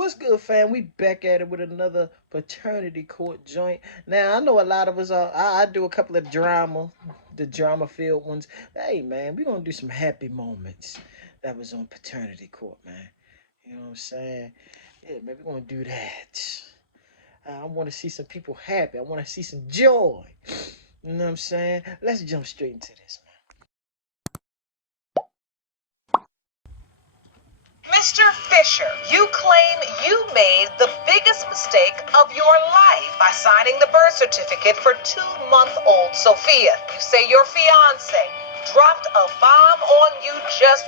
What's good, fam? We back at it with another paternity court joint. Now, I know a lot of us are. I do a couple of the drama filled ones. Hey, man, we gonna do some happy moments that was on paternity court, man. You know what I'm saying? Yeah, man, we gonna do that. I want to see some people happy. I want to see some joy. You know what I'm saying? Let's jump straight into this, man. Mr. Fisher, you claim you made the biggest mistake of your life by signing the birth certificate for 2-month-old Sophia. You say your fiance dropped a bomb on you just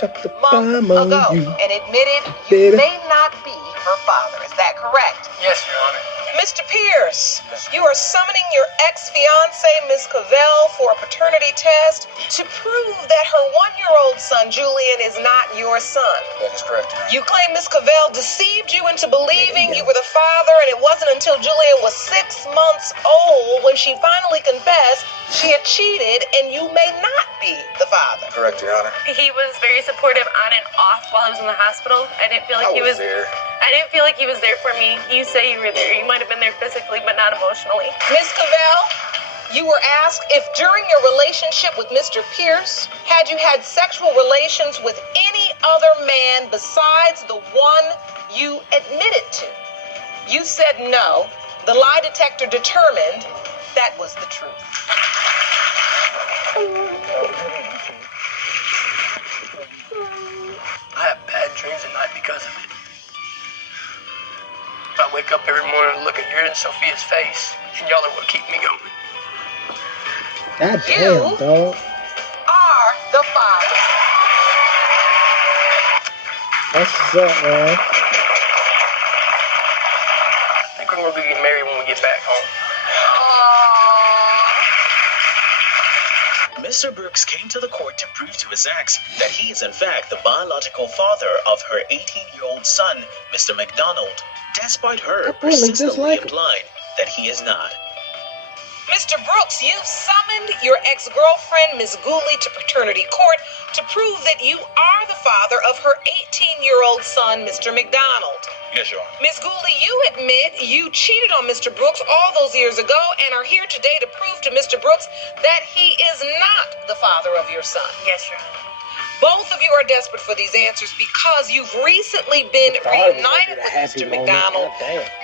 1 month ago and admitted you may not be her father. Is that correct? Yes, Your Honor. Mr. Pierce, you are summoning your ex-fiancée, Ms. Cavell, for a paternity test to prove that her 1-year-old son, Julian, is not your son. That is correct, Your Honor. You claim Ms. Cavell deceived you into believing you were the father, and it wasn't until Julian was 6 months old when she finally confessed she had cheated and you may not be the father. Correct, Your Honor. He was very supportive on and off while I was in the hospital. I didn't feel like he was there. I didn't feel like he was there for me. You say you were there. You might have been there physically, but not emotionally. Ms. Cavell, you were asked if during your relationship with Mr. Pierce, had you had sexual relations with any other man besides the one you admitted to. You said no. The lie detector determined that was the truth. I have bad dreams at night because of it. I wake up every morning and look at your and Sophia's face, and y'all are what keep me going. God You damn, dog. are the father. That's what's up, man. I think we're going to get married when we get back home. Mr. Brooks came to the court to prove to his ex that he is in fact the biological father of her 18-year-old son, Mr. McDonald, despite her That boy look just persistently like him. implying that he is not. Mr. Brooks, you've summoned your ex-girlfriend, Ms. Gooley, to paternity court to prove that you are the father of her 18-year-old son, Mr. McDonald. Yes, Your Honor. Ms. Gooley, you admit you cheated on Mr. Brooks all those years ago and are here today to prove to Mr. Brooks that he is not the father of your son. Yes, Your Honor. Both of you are desperate for these answers because you've recently been reunited with Mr. McDonald,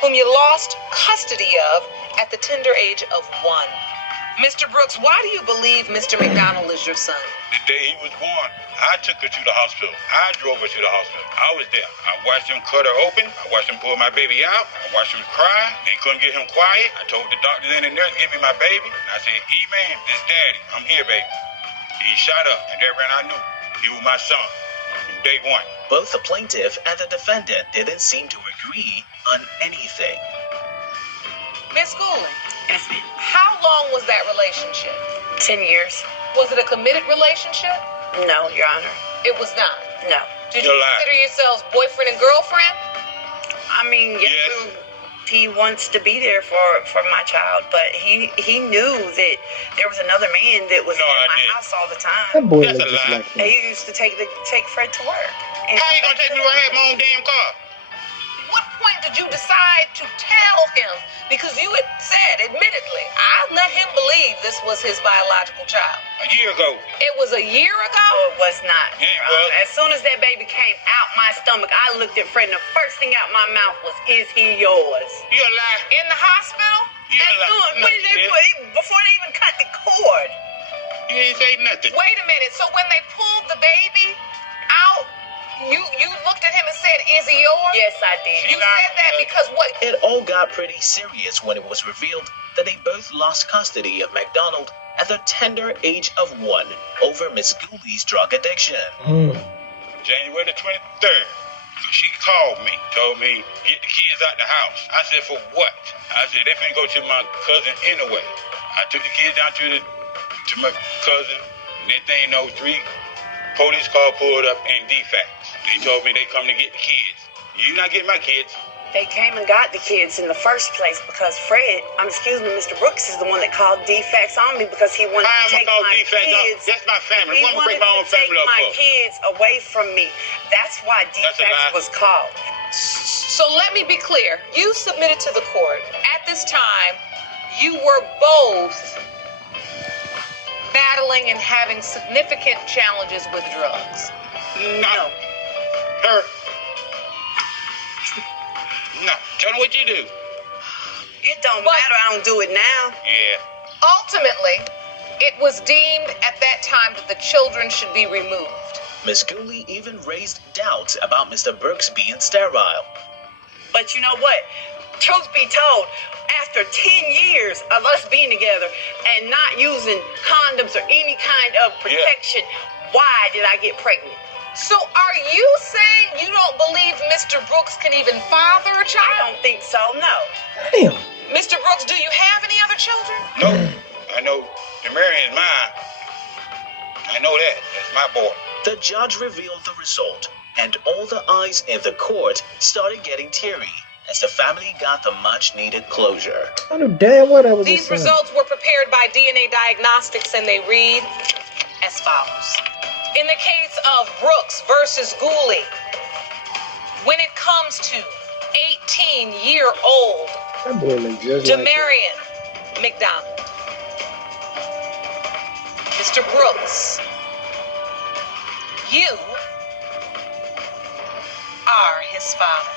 whom you lost custody of at the tender age of 1. Mr. Brooks, why do you believe Mr. McDonald is your son? The day he was born, I took her to the hospital. I drove her to the hospital. I was there. I watched him cut her open. I watched him pull my baby out. I watched him cry. They couldn't get him quiet. I told the doctors and the nurse, give me my baby. And I said, E-man, this daddy. I'm here, baby. He shot up, and that's when I knew he was my son from day one. Both the plaintiff and the defendant didn't seem to agree on anything. Miss Gooley, Yes, ma'am. how long was that relationship? 10 years. Was it a committed relationship? No, Your Honor. It was not. No. Did you You're lying. consider yourselves boyfriend and girlfriend? I mean, Yes. he wants to be there for my child, but he knew that there was another man that was No, in I my didn't. house all the time. That boy That's look a just lie. like And him. he used to take Fred to work. And How you gonna take me to have my own damn car? What point did you decide to tell him? Because you had said, admittedly, I let him believe this was his biological child. A year ago. It was a year ago? No, it was not. Yeah, it Your was. Honor. As soon as that baby came out my stomach, I looked at Fred, and the first thing out my mouth was, "Is he yours?" You a lie. In the hospital? You a lie. Before they even cut the cord. You ain't say nothing. Wait a minute. So when they pulled the baby out, you looked at him and said, "Is he yours?" Yes, I did. You said that because what? It all got pretty serious when it was revealed that they both lost custody of McDonald at the tender age of 1 over Miss Gooley's drug addiction. January the 23rd. So she called me, told me, get the kids out the house. I said, for what? I said, they finna go to my cousin anyway. I took the kids down to my cousin. Next thing you know, 3 police car pulled up in defects. They told me they come to get the kids. You not getting my kids. They came and got the kids in the first place because Mr. Brooks is the one that called defects on me because he wanted to take my kids. That's my family. He Why wanted break my own to take family up my for? kids away from me. That's why That's a lie. defects was called. So let me be clear. You submitted to the court. At this time, you were both battling and having significant challenges with drugs. No. Her. No. Tell me what you do. It don't matter. I don't do it now. Yeah. Ultimately, it was deemed at that time that the children should be removed. Miss Cooley even raised doubts about Mr. Brooks being sterile. But you know what? Truth be told, after 10 years of us being together and not using condoms or any kind of protection, why did I get pregnant? So are you saying you don't believe Mr. Brooks can even father a I child? don't think so, no. Damn. Mr. Brooks, do you have any other children? No. I know the Mary is mine. I know that. That's my boy. The judge revealed the result, and all the eyes in the court started getting teary as the family got the much-needed closure. I knew damn well that was his These son. results were prepared by DNA Diagnostics, and they read as follows. In the case of Brooks versus Gooley, when it comes to 18-year-old That boy look just like Demarion McDonald, Mr. Brooks, you are his father.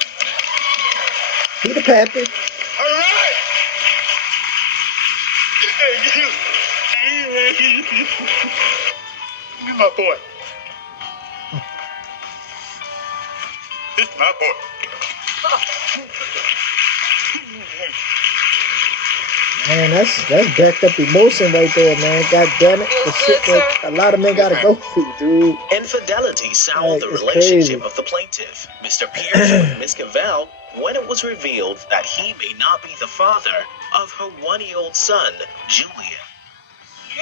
he the pappy. All right. Give me my boy. This is my boy. Man, that's backed up emotion right there, man. God damn it. The shit that a lot of men gotta go through, dude. Infidelity soured the It's relationship crazy. of the plaintiff, Mr. Pierce, with Miss Cavell, when it was revealed that he may not be the father of her one-year-old son, Julian.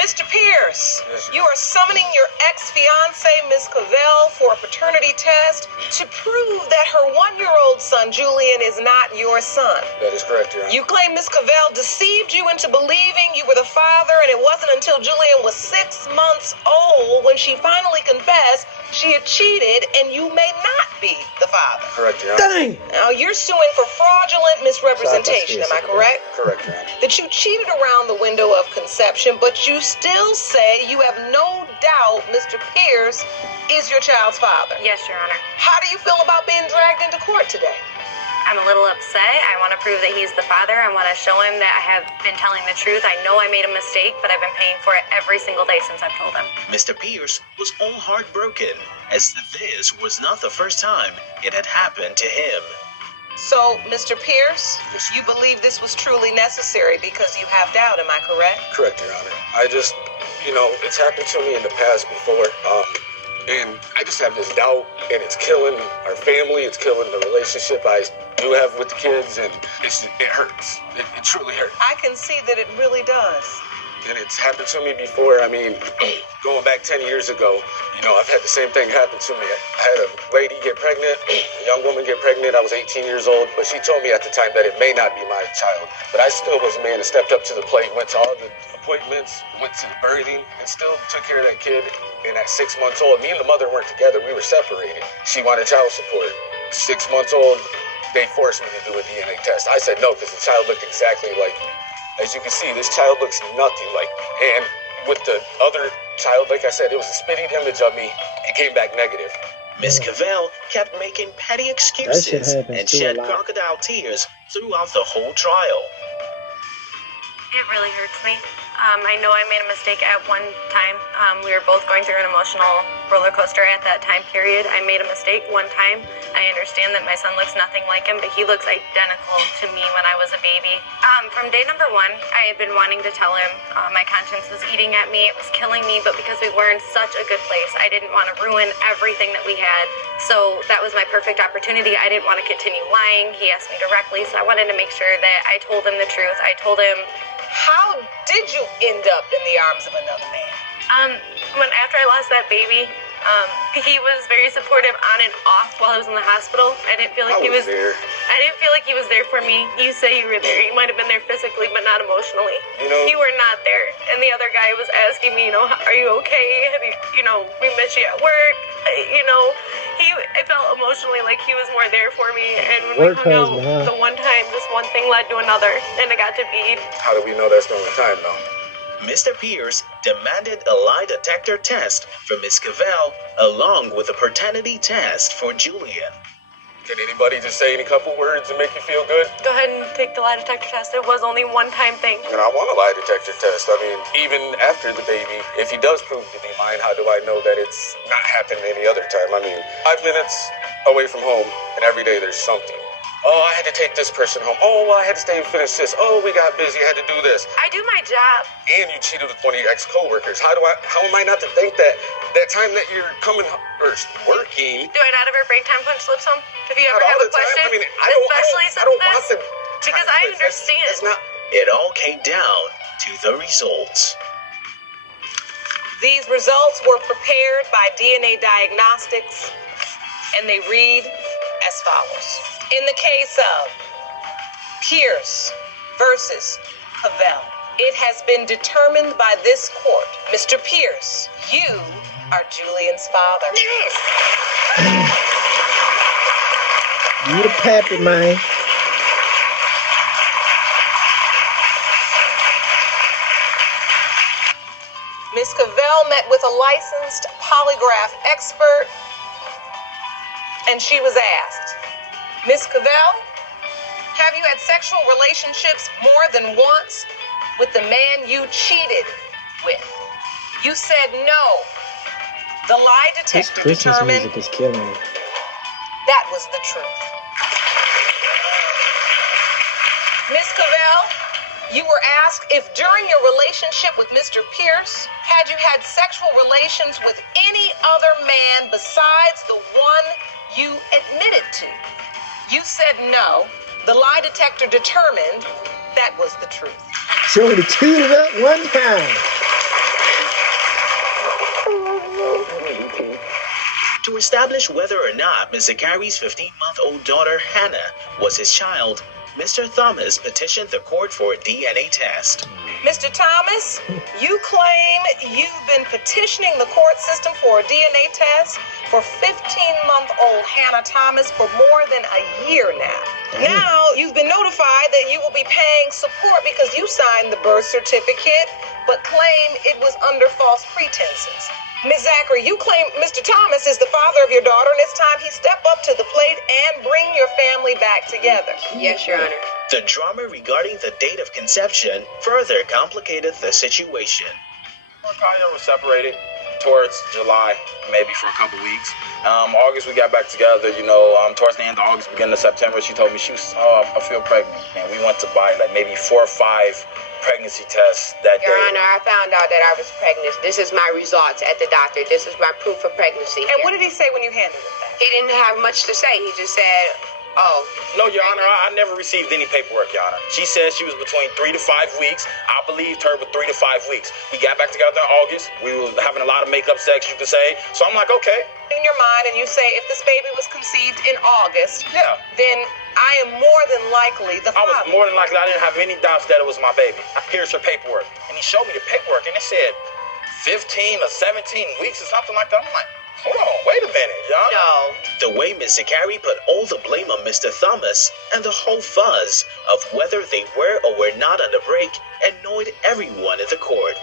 Mr. Pierce, you are summoning your ex-fiancee, Miss Cavell, for a paternity test to prove that her one-year-old son, Julian, is not your son. That is correct, Your Honor. You claim Miss Cavell deceived you into believing you were the father, and it wasn't until Julian was 6 months old when she finally confessed she had cheated and you may not be the father. Correct, Your Honor. Dang. Now, you're suing for fraudulent misrepresentation, am I correct? Correct, Your Honor. That you cheated around the window of conception, but you still say you have no doubt Mr. Pierce is your child's father. Yes, Your Honor. How do you feel about being dragged into court today? I'm a little upset. I want to prove that he's the father. I want to show him that I have been telling the truth. I know I made a mistake, but I've been paying for it every single day since I've told him. Mr. Pierce was all heartbroken, as this was not the first time it had happened to him. So, Mr. Pierce, you believe this was truly necessary because you have doubt, am I correct? Correct, Your Honor. I just, it's happened to me in the past before, and I just have this doubt, and it's killing our family, it's killing the relationship I do have with the kids, and it hurts. It truly hurts. I can see that it really does. And it's happened to me before. I mean, going back 10 years ago, I've had the same thing happen to me. I had a lady get pregnant, a young woman get pregnant. I was 18 years old, but she told me at the time that it may not be my child. But I still was a man that stepped up to the plate, went to all the appointments, went to the birthing, and still took care of that kid. And at 6 months old, me and the mother weren't together. We were separated. She wanted child support. 6 months old, they forced me to do a DNA test. I said no because the child looked exactly like me. As you can see, this child looks nothing like me. And with the other child, like I said, it was a spitting image of me. It came back negative. Miss Cavell kept making petty That excuses shit happens and too a shed lot. crocodile tears throughout the whole trial. It really hurts me. I know I made a mistake at one time. We were both going through an emotional roller coaster at that time period. I made a mistake one time. I understand that my son looks nothing like him, but he looks identical to me when I was a baby. From day number one, I had been wanting to tell him my conscience was eating at me. It was killing me, but because we were in such a good place, I didn't want to ruin everything that we had. So that was my perfect opportunity. I didn't want to continue lying. He asked me directly, so I wanted to make sure that I told him the truth. I told him, How did you end up in the arms of another man? after I lost that baby, he was very supportive on and off while I was in the hospital. I didn't feel like I was there. I didn't feel like he was there for me. You say you were there. You might have been there physically, but not emotionally. You were not there. And the other guy was asking me, are you okay? Have you, we miss you at work. He I felt emotionally like he was more there for me. And when Work we hung out, husband, huh? the one time, just one thing led to another, and I got to be. How do we know that's the only time, though? Mr. Pierce demanded a lie detector test for Miss Cavell, along with a paternity test for Julian. Can anybody just say any couple words and make you feel good? Go ahead and take the lie detector test. It was only one time thing. And I want a lie detector test. I mean, even after the baby, if he does prove to be mine, how do I know that it's not happening any other time? I mean, 5 minutes away from home, and every day there's something. Oh, I had to take this person home. Oh, well, I had to stay and finish this. Oh, we got busy. I had to do this. I do my job. And you cheated with one of your ex-coworkers. How am I not to think that time that you're coming or working? Do I not ever break time punch slips home? If you ever Not have all a the time. question, I mean, I especially don't since want the this, because I understand. That's not. It all came down to the results. These results were prepared by DNA Diagnostics, and they read as follows. In the case of Pierce versus Cavell, it has been determined by this court, Mr. Pierce, you are Julian's father. You the pappy, man. Miss Cavell met with a licensed polygraph expert, and she was asked, Miss Cavell, have you had sexual relationships more than once with the man you cheated with? You said no. The lie This detector Christmas determined music is killing me. that was the truth. Miss Cavell, you were asked if during your relationship with Mr. Pierce, had you had sexual relations with any other man besides the one you admitted to? You said no. The lie detector determined that was the truth. She only cheated up one time. To establish whether or not Mr. Gary's 15-month-old daughter, Hannah, was his child, Mr. Thomas petitioned the court for a DNA test. Mr. Thomas, you claim you've been petitioning the court system for a DNA test for 15-month-old Hannah Thomas for more than a year now. Now, you've been notified that you will be paying support because you signed the birth certificate, but claim it was under false pretenses. Ms. Zachary, you claim Mr. Thomas is the father of your daughter, and it's time he step up to the plate and bring your family back together. Yes, Your Honor. The drama regarding the date of conception further complicated the situation. Kaya was separated towards July, maybe for a couple weeks. August we got back together, towards the end of August, beginning of September, she told me I feel pregnant. And we went to buy like maybe 4 or 5 pregnancy tests that Your day. Honor, I found out that I was pregnant. This is my results at the doctor. This is my proof of pregnancy. And what did he say when you handed him that? He didn't have much to say. He just said, No, Your Honor, I never received any paperwork, Your Honor. She said she was between 3 to 5 weeks. I believed her with 3 to 5 weeks. We got back together in August. We were having a lot of makeup sex, you could say. So I'm like, okay. In your mind, and you say, if this baby was conceived in August, Yeah. then I am more than likely the I was father. more than likely, I didn't have any doubts that it was my baby. Here's her paperwork. And he showed me the paperwork, and it said 15 or 17 weeks or something like that. I'm like, hold on, wait a minute, y'all. no. The way Mr. Gary put all the blame on Mr. Thomas and the whole fuzz of whether they were or were not on the break annoyed everyone in the court.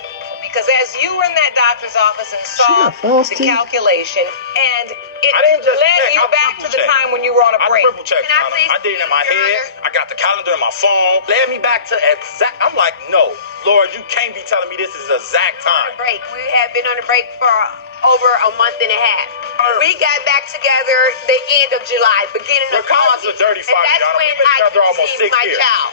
Because as you were in that doctor's office and She saw got false the teeth. calculation, and it I didn't just led check, you I back to triple the checked. time when you were on a I break. triple checked, Can I Your Honor. please I did it in my Your head. Honor? I got the calendar in my phone. Led me back to exact. I'm like, no, Lord, you can't be telling me this is exact time. Break. We have been on a break for over a month and a half. We got back together the end of July, beginning of Ricardo's August. a dirty fighter, and that's Your Honor. when We've been I together almost conceived 6 my years. child.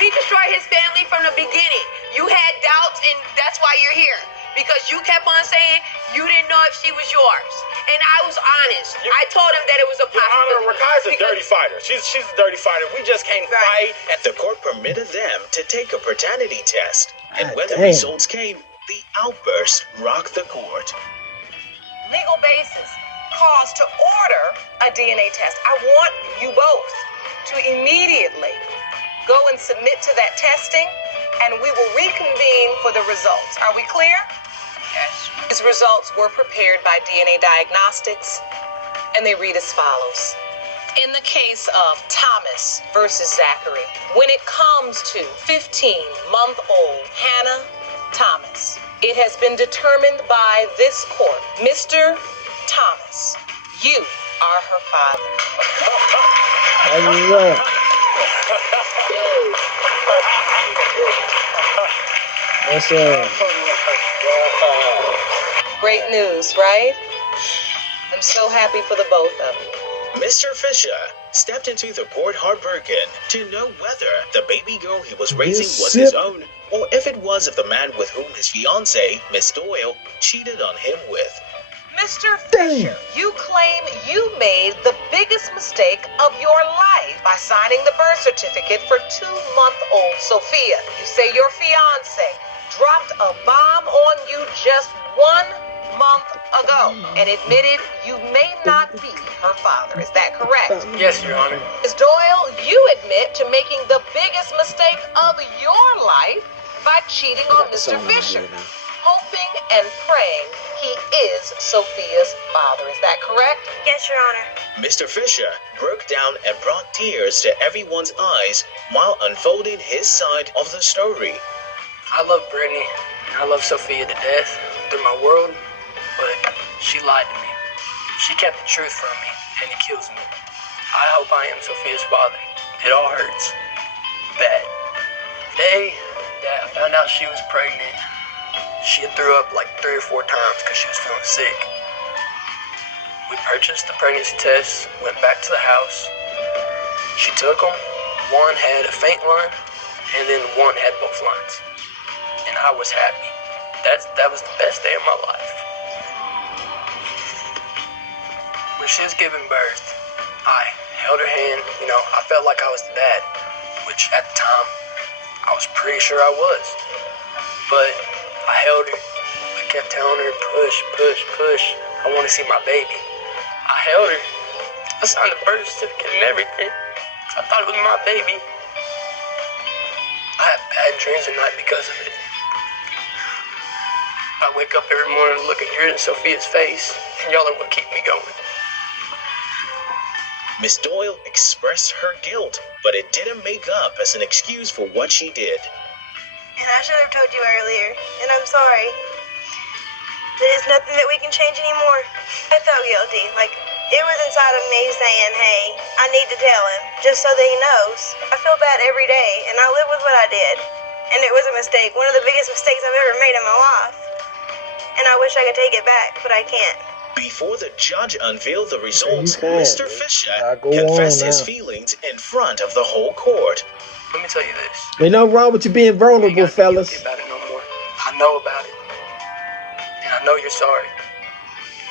He destroyed his family from the beginning. You had doubts, and that's why you're here. Because you kept on saying you didn't know if she was yours. And I was honest. I told him that it was a Your Honor, possibility. Ricardo's a Because- dirty fighter. She's a dirty fighter. We just can't Right. fight. And the court permitted them to take a paternity test. And God when the damn. results came, the outburst rocked the court. Legal basis calls to order a DNA test. I want you both to immediately go and submit to that testing, and we will reconvene for the results. Are we clear? Yes. These results were prepared by DNA Diagnostics, and they read as follows. In the case of Thomas versus Zachary, when it comes to 15-month-old Hannah Thomas, it has been determined by this court, Mr. Thomas, you are her father. What's up? Great news, right? I'm so happy for the both of you. Mr. Fisher stepped into the court heartbroken to know whether the baby girl he was raising was his own, or if it was of the man with whom his fiancée, Miss Doyle, cheated on him with. Mr. Fisher, you claim you made the biggest mistake of your life by signing the birth certificate for 2-month-old Sophia. You say your fiancé dropped a bomb on you just 1 month ago and admitted you may not be her father. Is that correct? Yes, Your Honor. Ms. Doyle, you admit to making the biggest mistake of your life by cheating on Mr. Fisher, hoping and praying he is Sophia's father. Is that correct? Yes, Your Honor. Mr. Fisher broke down and brought tears to everyone's eyes while unfolding his side of the story. I love Brittany. I love Sophia to death. They're my world, but she lied to me. She kept the truth from me, and it kills me. I hope I am Sophia's father. It all hurts. Bad. The day that I found out she was pregnant, she had threw up like 3 or 4 times because she was feeling sick. We purchased the pregnancy tests, went back to the house. She took them. One had a faint line, and then one had both lines. And I was happy. That was the best day of my life. When she was giving birth, I held her hand. You know, I felt like I was the dad, which at the time, I was pretty sure I was. But I held her. I kept telling her, push, push, push. I want to see my baby. I held her. I signed the birth certificate and everything. I thought it was my baby. I have bad dreams at night because of it. I wake up every morning to look at yours and Sophia's face, and y'all are what keep me going. Miss Doyle expressed her guilt, but it didn't make up as an excuse for what she did. And I should have told you earlier, and I'm sorry. But it's nothing that we can change anymore. I felt guilty, like it was inside of me saying, hey, I need to tell him, just so that he knows. I feel bad every day, and I live with what I did. And it was a mistake, one of the biggest mistakes I've ever made in my life. And I wish I could take it back, but I can't. Before the judge unveiled the results, Mr. Fisher confessed his feelings in front of the whole court. Let me tell you this. Ain't nothing wrong with you being vulnerable, fellas. About it no more. I know about it. And I know you're sorry.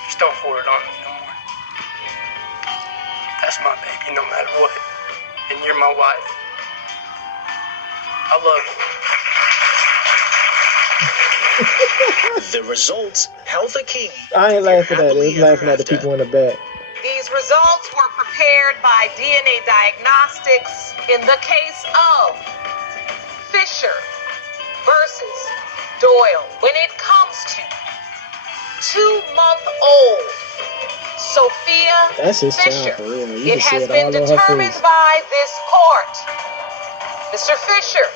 Just don't hold it on me no more. That's my baby no matter what. And you're my wife. I love you. The results held the key. I ain't laughing at it. It's laughing at the people in the back. These results were prepared by DNA Diagnostics in the case of Fisher versus Doyle. When it comes to 2-month-old Sophia That's his Fisher, child for real. You it can see has it been all on her determined face. by this court. Mr. Fisher,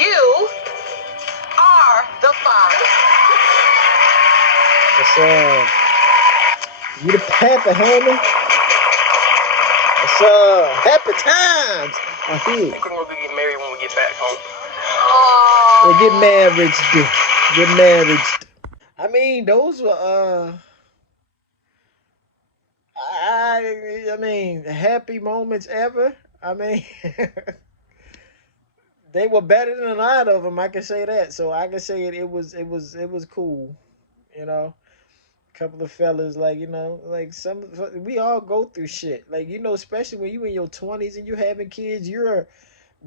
you are the father. What's up? You the papa, homie? What's up? Happy times! I hear I it. think we're gonna get married when we get back home. Well, get married, dude. Get married. I mean, those were I mean, happy moments ever. I mean, they were better than a lot of them. I can say that. So I can say it was cool. You know, a couple of fellas, like, you know, like we all go through shit. Like, you know, especially when you in your 20s and you having kids, you're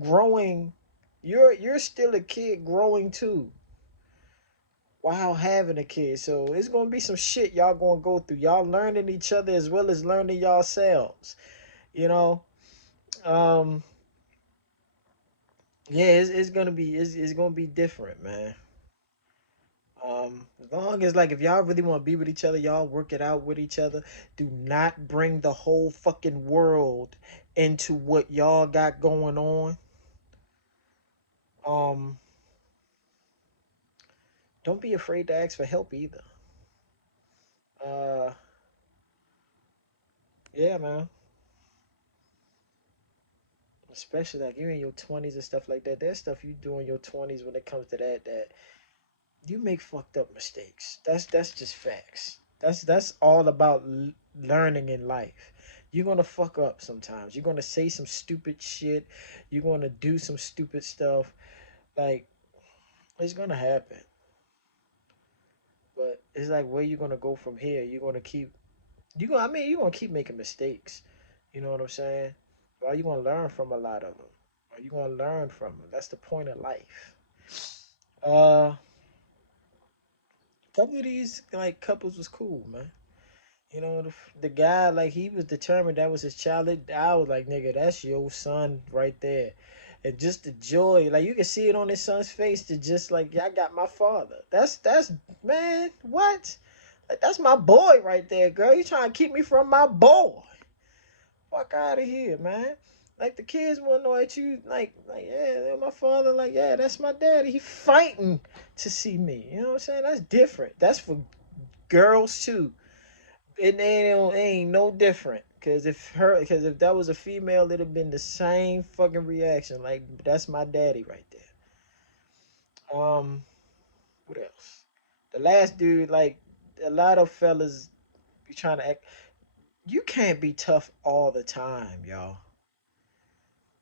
growing. You're still a kid growing too, while having a kid. So it's gonna be some shit y'all gonna go through. Y'all learning each other as well as learning yourselves. You know, yeah, it's gonna be different, man. As long as like if y'all really want to be with each other, y'all work it out with each other. Do not bring the whole fucking world into what y'all got going on. Um, don't be afraid to ask for help either. Uh, yeah, man. Especially like you're in your 20s and stuff like that. There's stuff you do in your 20s when it comes to that you make fucked up mistakes. That's just facts. That's all about learning in life. You're gonna fuck up sometimes. You're gonna say some stupid shit. You're gonna do some stupid stuff. Like it's gonna happen. But it's like where you gonna go from here? You're gonna keep you gonna I mean you're gonna keep making mistakes. You know what I'm saying? Or you gonna learn from a lot of them. Or you gonna learn from them. That's the point of life. Uh, couple of these like couples was cool, man. You know, the guy, like, he was determined that was his child. I was like, nigga, that's your son right there. And just the joy, like, you can see it on his son's face to just, like, I got my father. Man, what? Like, that's my boy right there, girl. You trying to keep me from my boy. Fuck out of here, man. Like, the kids want to know that you, yeah, my father, like, yeah, that's my daddy. He fighting to see me. You know what I'm saying? That's different. That's for girls, too. It ain't no different. Cause if that was a female, it'd have been the same fucking reaction. Like that's my daddy right there. What else? The last dude, like a lot of fellas be trying to act. You can't be tough all the time, y'all.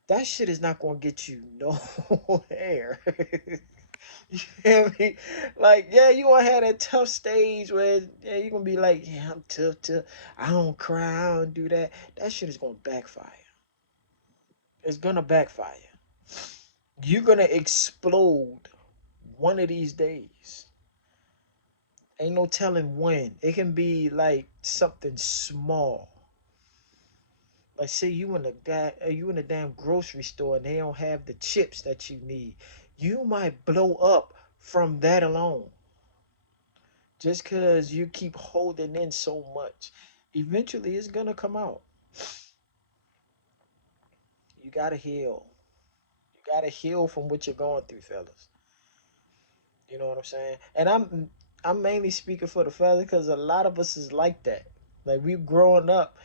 That shit is not gonna get you nowhere. You feel me? Like, yeah, you gonna have that tough stage where yeah, you gonna be like, yeah, I'm tough. I don't cry, I don't do that. That shit is gonna backfire. It's gonna backfire. You're gonna explode one of these days. Ain't no telling when. It can be like something small. Like say you in a damn grocery store and they don't have the chips that you need. You might blow up from that alone. Just because you keep holding in so much, eventually it's gonna come out. You gotta heal. You gotta heal from what you're going through, fellas. You know what I'm saying? And I'm mainly speaking for the fellas because a lot of us is like that. Like we've grown up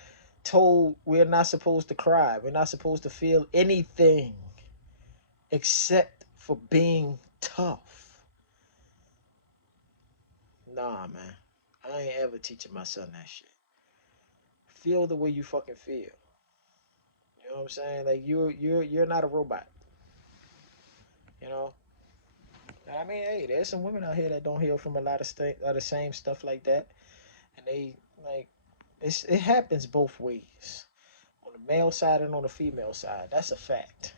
told we're not supposed to cry. We're not supposed to feel anything except for being tough. Nah, man. I ain't ever teaching my son that shit. Feel the way you fucking feel. You know what I'm saying? Like you're not a robot. You know. I mean, hey, there's some women out here that don't heal from a lot of the same stuff like that, and they like it happens both ways, on the male side and on the female side. That's a fact.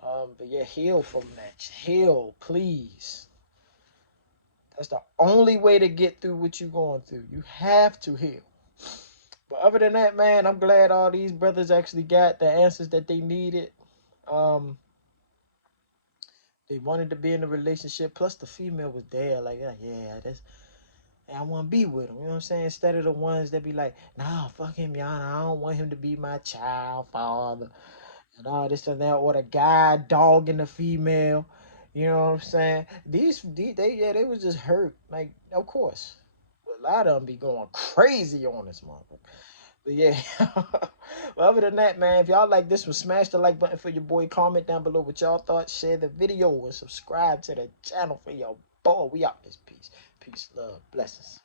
But yeah, heal from that. Heal, please. That's the only way to get through what you're going through. You have to heal. But other than that, man, I'm glad all these brothers actually got the answers that they needed. Um, they wanted to be in a relationship. Plus, the female was there. Like, yeah, that's. I want to be with him. You know what I'm saying? Instead of the ones that be like, nah, fuck him, Yana. I don't want him to be my child father. And all this and that. Or the guy dogging the female. You know what I'm saying? They was just hurt. Like, of course. A lot of them be going crazy on this motherfucker. But yeah, well, other than that, man, if y'all like this one, smash the like button for your boy. Comment down below what y'all thought. Share the video and subscribe to the channel for your boy. We out this piece. Peace, love, blessings.